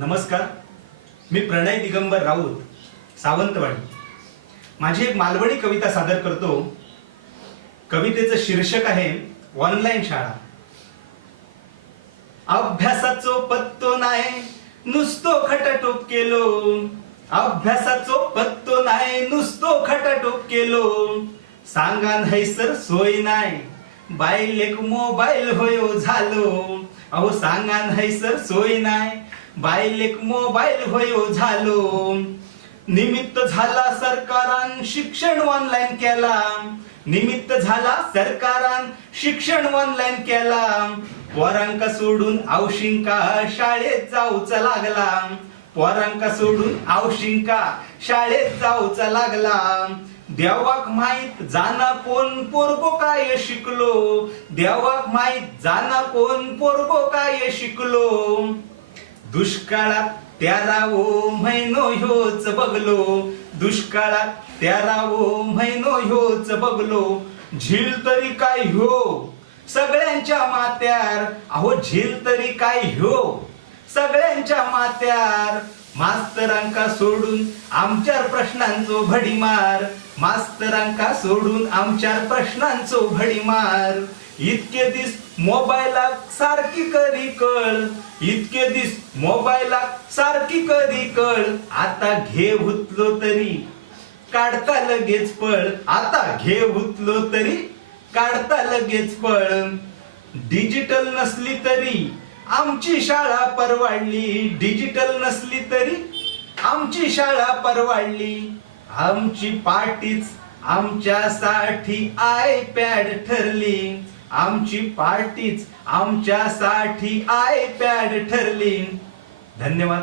नमस्कार, मी प्रणय दिगंबर राऊत सावंतवाडी माझी एक मालवणी कविता सादर करतो। कवितेचं शीर्षक आहे ऑनलाईन शाळा। अभ्यासाचो पत्तो नाही नुसतो खटाटोप केलो, अभ्यासाचो पत्तो नाही नुसतो खटाटोप केलो, सांगा नाही सर सोय नाही बाईल एक मोबाईल होयो झालो, अहो सांगा नाही सर सोय नाही बाईल एक मोबाईल होयो झालो, निमित्त झाला सरकारान शिक्षण ऑनलाईन केला, निमित्त झाला सरकारान शिक्षण ऑनलाईन केला, पोरांका सोडून औशिंका शाळेत जाऊचा लागला, पोरांका सोडून औशिंका शाळेत जाऊचा लागला, देवाक माहित जाना कोण पोरगो काय शिकलो, देवाक माहित जाना कोण पोरगो काय शिकलो, दुष्काळात 13 महिनो ह्योच बघलो, दुष्काळात 13 महिनो ह्योच बघलो, झील तरी काय ह्यो सगळ्यांच्या मात्यार, अहो झील तरी काय ह्यो सगळ्यांच्या मात्यार, मास्तरांका सोडून आमच्यार प्रश्नांचो भडीमार, मास्तरांका सोडून आमच्यार प्रश्नांचो भडीमार, इतके दिस मोबाईलाक सारखी करी कळ, इतके दिस मोबाईलाक सारखी करी कळ, आता घे हुतलो तरी काढता लगेच पळ, आता घे हुतलो तरी काढता लगेच पळ, डिजिटल नसली तरी आमची शाळा परवाडली, डिजिटल नसली तरी आमची शाळा परवाडली, आमची पाटीच आमच्यासाठी आयपॅड ठरली, आमची पार्टीच आमच्यासाठी आयपॅड ठरली। धन्यवाद।